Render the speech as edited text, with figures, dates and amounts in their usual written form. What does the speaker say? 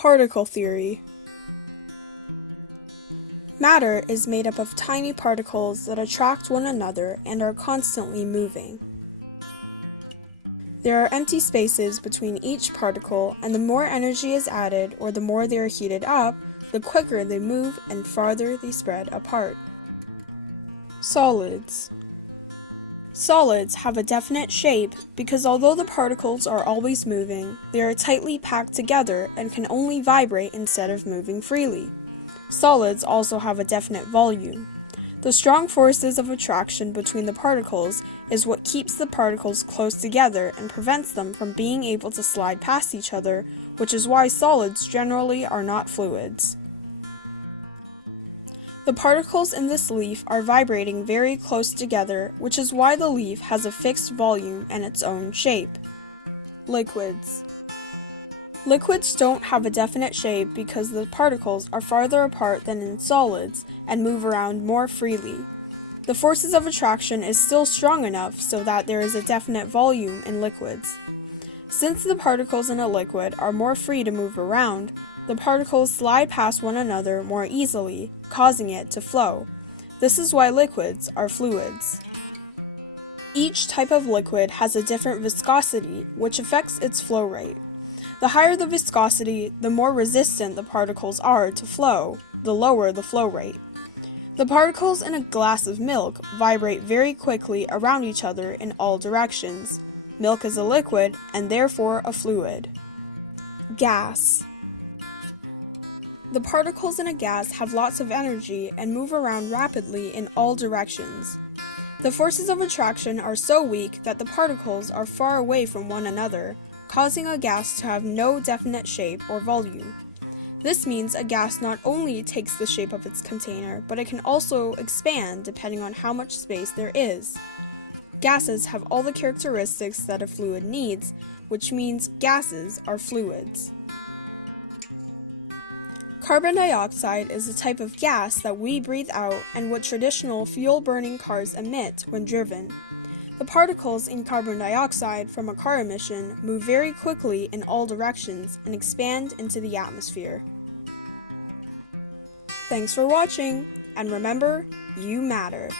Particle theory. Matter is made up of tiny particles that attract one another and are constantly moving. There are empty spaces between each particle, and the more energy is added or the more they are heated up, the quicker they move and farther they spread apart. Solids. Solids have a definite shape because although the particles are always moving, they are tightly packed together and can only vibrate instead of moving freely. Solids also have a definite volume. The strong forces of attraction between the particles is what keeps the particles close together and prevents them from being able to slide past each other, which is why solids generally are not fluids. The particles in this leaf are vibrating very close together, which is why the leaf has a fixed volume and its own shape. Liquids. Liquids don't have a definite shape because the particles are farther apart than in solids and move around more freely. The forces of attraction is still strong enough so that there is a definite volume in liquids. Since the particles in a liquid are more free to move around, the particles slide past one another more easily, causing it to flow. This is why liquids are fluids. Each type of liquid has a different viscosity, which affects its flow rate. The higher the viscosity, the more resistant the particles are to flow, the lower the flow rate. The particles in a glass of milk vibrate very quickly around each other in all directions. Milk is a liquid and therefore a fluid. Gas. The particles in a gas have lots of energy and move around rapidly in all directions. The forces of attraction are so weak that the particles are far away from one another, causing a gas to have no definite shape or volume. This means a gas not only takes the shape of its container, but it can also expand depending on how much space there is. Gases have all the characteristics that a fluid needs, which means gases are fluids. Carbon dioxide is a type of gas that we breathe out and what traditional fuel-burning cars emit when driven. The particles in carbon dioxide from a car emission move very quickly in all directions and expand into the atmosphere. Thanks for watching, and remember, you matter.